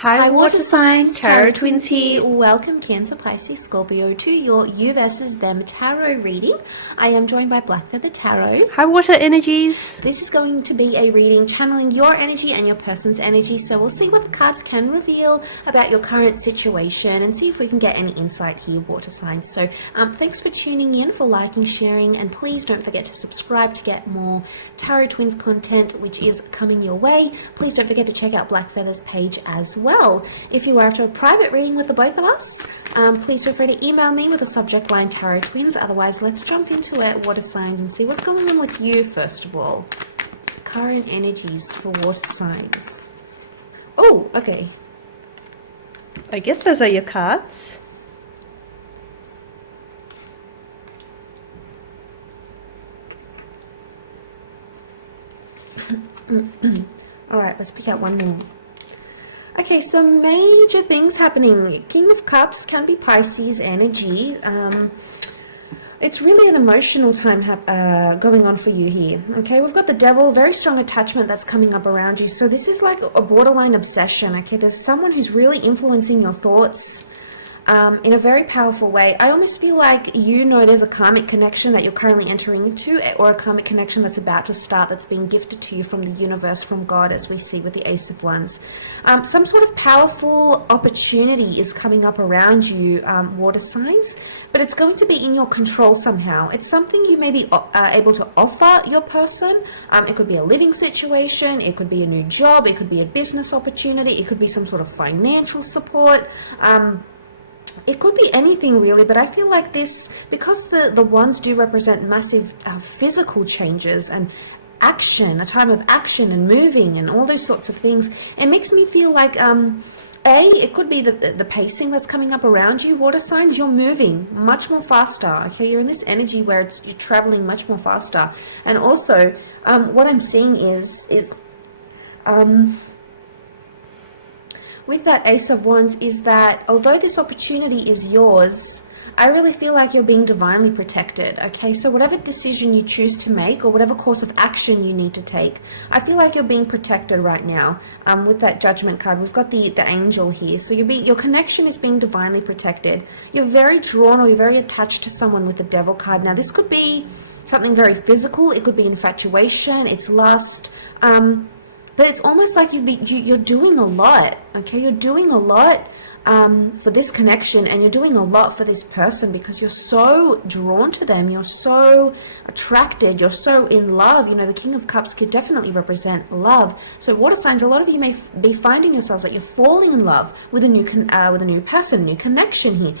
Hi, water signs, tarot Twins twins here. Welcome Cancer, Pisces, Scorpio to your You versus Them tarot reading. I am joined by Blackfeather Tarot. Hi, water energies. This is going to be a reading channeling your energy and your person's energy, so we'll see what the cards can reveal about your current situation and see if we can get any insight here, water signs. So thanks for tuning in, for liking, sharing, and please don't forget to subscribe to get more Tarot Twins content, which is coming your way. Please don't forget to check out Blackfeather's page as well. If you are after a private reading with the both of us, please feel free to email me with the subject line Tarot Twins. Otherwise, let's jump into it, water signs, and see what's going on with you first of all. Current energies for water signs. Oh, okay. I guess those are your cards. All right, let's pick out one more. Okay, so major things happening. King of Cups can be Pisces energy. It's really an emotional time going on for you here. Okay, we've got the Devil, very strong attachment that's coming up around you. So this is like a borderline obsession. Okay, there's someone who's really influencing your thoughts in a very powerful way. I almost feel like there's a karmic connection that you're currently entering into, or a karmic connection that's about to start, that's being gifted to you from the universe, from God, as we see with the Ace of Wands. Some sort of powerful opportunity is coming up around you, water signs, but it's going to be in your control somehow. It's something you may be able to offer your person. It could be a living situation, it could be a new job, it could be a business opportunity, it could be some sort of financial support. It could be anything really, but I feel like this, because the wands do represent massive physical changes and action, a time of action and moving and all those sorts of things, it makes me feel like, it could be the pacing that's coming up around you, water signs. You're moving much more faster, okay? You're in this energy where you're traveling much more faster. And also, what I'm seeing is with that Ace of Wands is that although this opportunity is yours, I really feel like you're being divinely protected, okay? So whatever decision you choose to make or whatever course of action you need to take, I feel like you're being protected right now. With that Judgment card, we've got the angel here. So your connection is being divinely protected. You're very drawn or you're very attached to someone with the Devil card. Now, this could be something very physical. It could be infatuation. It's lust. But it's almost like you're doing a lot, okay? You're doing a lot for this connection, and you're doing a lot for this person because you're so drawn to them. You're so attracted. You're so in love. The King of Cups could definitely represent love. So water signs, a lot of you may be finding yourselves that you're falling in love with a new person, new connection here.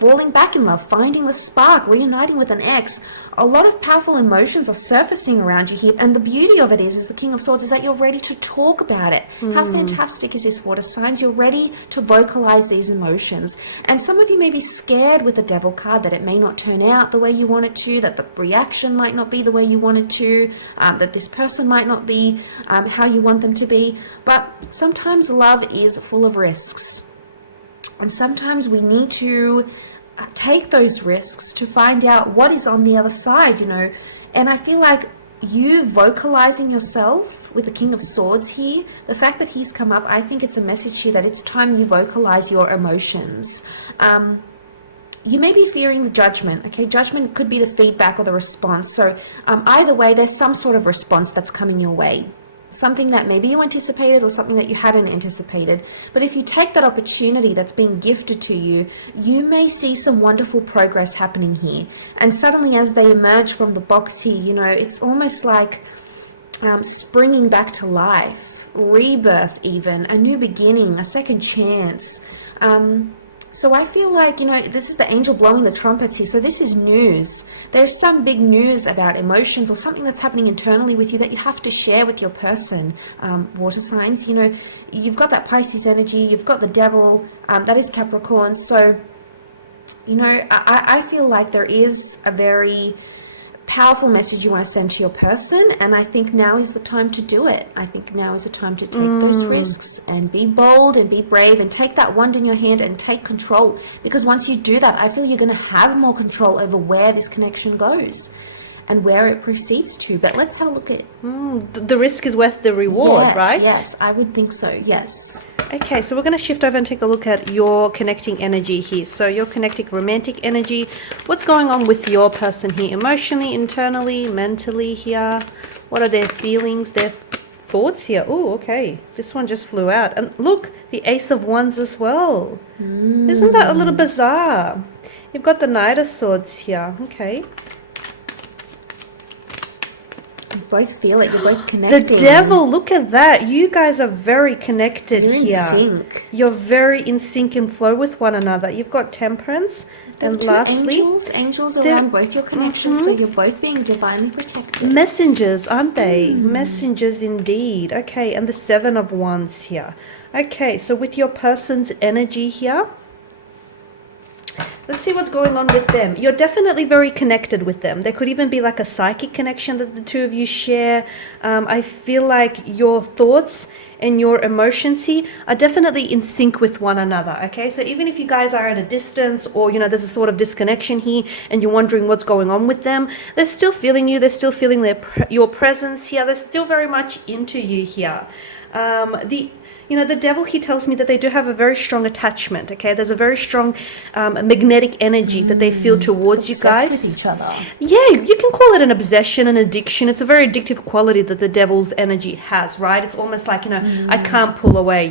Falling back in love, finding the spark, reuniting with an ex. A lot of powerful emotions are surfacing around you here, and the beauty of it is the King of Swords, is that you're ready to talk about it. How fantastic is this, water signs? You're ready to vocalize these emotions. And some of you may be scared with the Devil card that it may not turn out the way you want it to, that the reaction might not be the way you want it to, that this person might not be how you want them to be. But sometimes love is full of risks, and sometimes we need to take those risks to find out what is on the other side, and I feel like you vocalizing yourself with the King of Swords here, the fact that he's come up, I think it's a message here that it's time you vocalize your emotions. You may be fearing the judgment, okay? Judgment could be the feedback or the response. So either way, there's some sort of response that's coming your way. Something that maybe you anticipated or something that you hadn't anticipated. But if you take that opportunity that's been gifted to you, you may see some wonderful progress happening here. And suddenly as they emerge from the box here, it's almost like springing back to life, rebirth even, a new beginning, a second chance. So I feel like, this is the angel blowing the trumpets here. So this is news. There's some big news about emotions or something that's happening internally with you that you have to share with your person, water signs. You've got that Pisces energy. You've got the Devil. That is Capricorn. So, I feel like there is a very powerful message you want to send to your person, and I think now is the time to do it. I think now is the time to take those risks and be bold and be brave and take that wand in your hand and take control, because once you do that, I feel you're going to have more control over where this connection goes. and where it proceeds to. But let's have a look at... The risk is worth the reward, yes, right? Yes, I would think so, yes. Okay, so we're going to shift over and take a look at your connecting energy here. So your connecting romantic energy. What's going on with your person here? Emotionally, internally, mentally here? What are their feelings, their thoughts here? Oh, okay. This one just flew out. And look, the Ace of Wands as well. Isn't that a little bizarre? You've got the Knight of Swords here. Okay. You both feel it. You're both connected. The Devil, look at that. You guys are very connected You're here. in sync. You're very in sync and flow with one another. You've got Temperance. And lastly, angels around both your connections, so you're both being divinely protected. Messengers, aren't they? Messengers indeed. Okay, and the Seven of Wands here. Okay, so with your person's energy here, let's see what's going on with them. You're definitely very connected with them. There could even be like a psychic connection that the two of you share. I feel like your thoughts and your emotions here are definitely in sync with one another. Okay, so even if you guys are at a distance, or you know there's a sort of disconnection here and you're wondering what's going on with them, they're still feeling you, they're still feeling your presence here, they're still very much into you here. The Devil, he tells me that they do have a very strong attachment, okay? There's a very strong magnetic energy that they feel towards you guys. With each other. Yeah, you can call it an obsession, an addiction. It's a very addictive quality that the Devil's energy has, right? It's almost like, I can't pull away,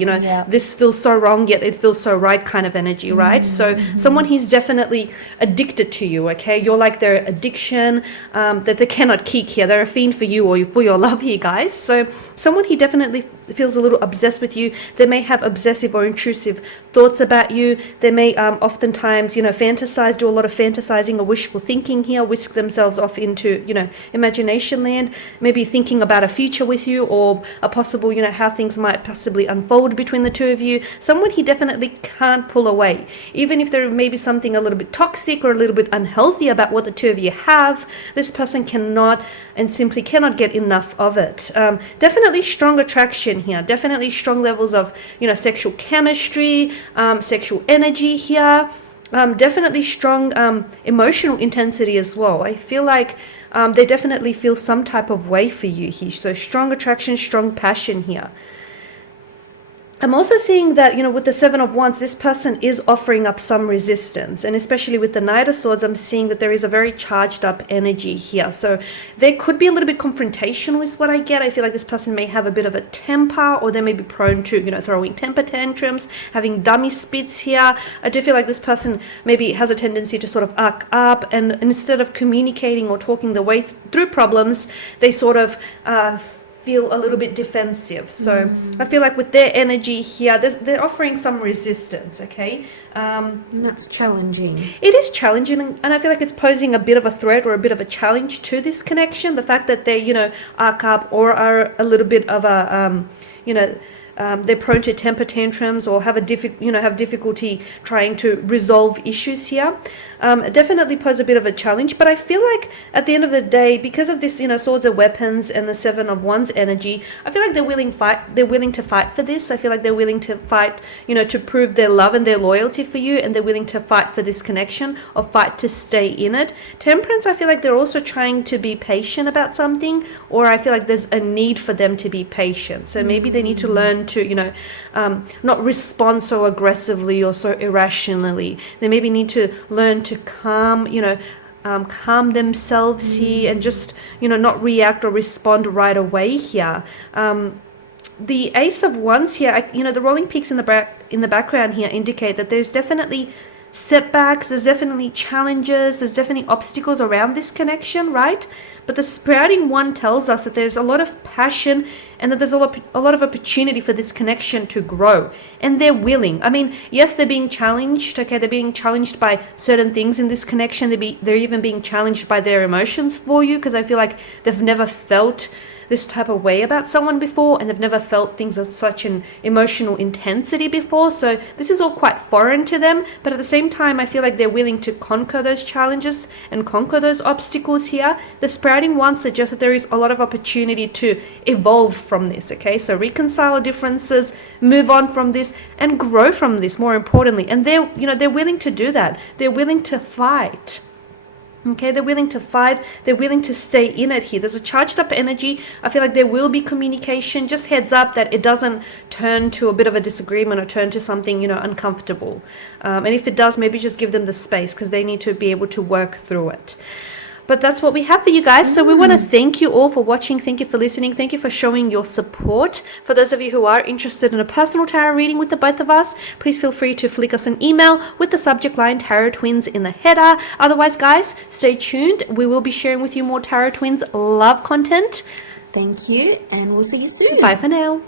this feels so wrong, yet it feels so right kind of energy, right? So someone he's definitely addicted to you, okay? You're like their addiction that they cannot kick here. They're a fiend for you or for your love here, guys. So someone he definitely feels a little obsessed with you. They may have obsessive or intrusive thoughts about you. They may oftentimes, fantasize, do a lot of fantasizing or wishful thinking here, whisk themselves off into, imagination land, maybe thinking about a future with you or a possible, how things might possibly unfold between the two of you. Someone he definitely can't pull away. Even if there may be something a little bit toxic or a little bit unhealthy about what the two of you have, this person cannot and simply cannot get enough of it. Definitely strong attraction here, definitely strong levels of sexual chemistry, sexual energy here, definitely strong emotional intensity as well. I feel like they definitely feel some type of way for you here, so strong attraction, strong passion here. I'm also seeing that, with the Seven of Wands, this person is offering up some resistance. And especially with the Knight of Swords, I'm seeing that there is a very charged up energy here. So there could be a little bit confrontational is what I get. I feel like this person may have a bit of a temper, or they may be prone to, throwing temper tantrums, having dummy spits here. I do feel like this person maybe has a tendency to sort of arc up, and instead of communicating or talking the way through problems, they sort of feel a little bit defensive. So I feel like with their energy here, they're offering some resistance, okay? And that's challenging. It is challenging, and I feel like it's posing a bit of a threat or a bit of a challenge to this connection. The fact that they, arc up or are a little bit of a, they're prone to temper tantrums or have difficulty trying to resolve issues here. Definitely pose a bit of a challenge, but I feel like at the end of the day, because of this, swords are weapons and the Seven of Wands energy, I feel like they're willing to fight for this. I feel like they're willing to fight, to prove their love and their loyalty for you, and they're willing to fight for this connection or fight to stay in it. Temperance, I feel like they're also trying to be patient about something, or I feel like there's a need for them to be patient. So maybe they need to learn to, not respond so aggressively or so irrationally. They maybe need to learn to calm themselves here and just, not react or respond right away here. The Ace of Wands here, the rolling peaks in the background here indicate that there's definitely setbacks, there's definitely challenges, there's definitely obstacles around this connection, right? But the sprouting one tells us that there's a lot of passion and that there's a lot of opportunity for this connection to grow. And they're willing. I mean, yes, they're being challenged, okay? They're being challenged by certain things in this connection. They're even being challenged by their emotions for you, because I feel like they've never felt this type of way about someone before, and they've never felt things of such an emotional intensity before. So this is all quite foreign to them, but at the same time, I feel like they're willing to conquer those challenges and conquer those obstacles here. The sprouting one suggests that there is a lot of opportunity to evolve from this, okay? So reconcile differences, move on from this, and grow from this, more importantly. And they're willing to do that. They're willing to fight. Okay, they're willing to fight. They're willing to stay in it here. There's a charged up energy. I feel like there will be communication. Just heads up that it doesn't turn to a bit of a disagreement or turn to something, uncomfortable. And if it does, maybe just give them the space because they need to be able to work through it. But that's what we have for you guys. So we want to thank you all for watching. Thank you for listening. Thank you for showing your support. For those of you who are interested in a personal tarot reading with the both of us, please feel free to flick us an email with the subject line Tarot Twins in the header. Otherwise, guys, stay tuned. We will be sharing with you more Tarot Twins love content. Thank you, and we'll see you soon. Bye for now.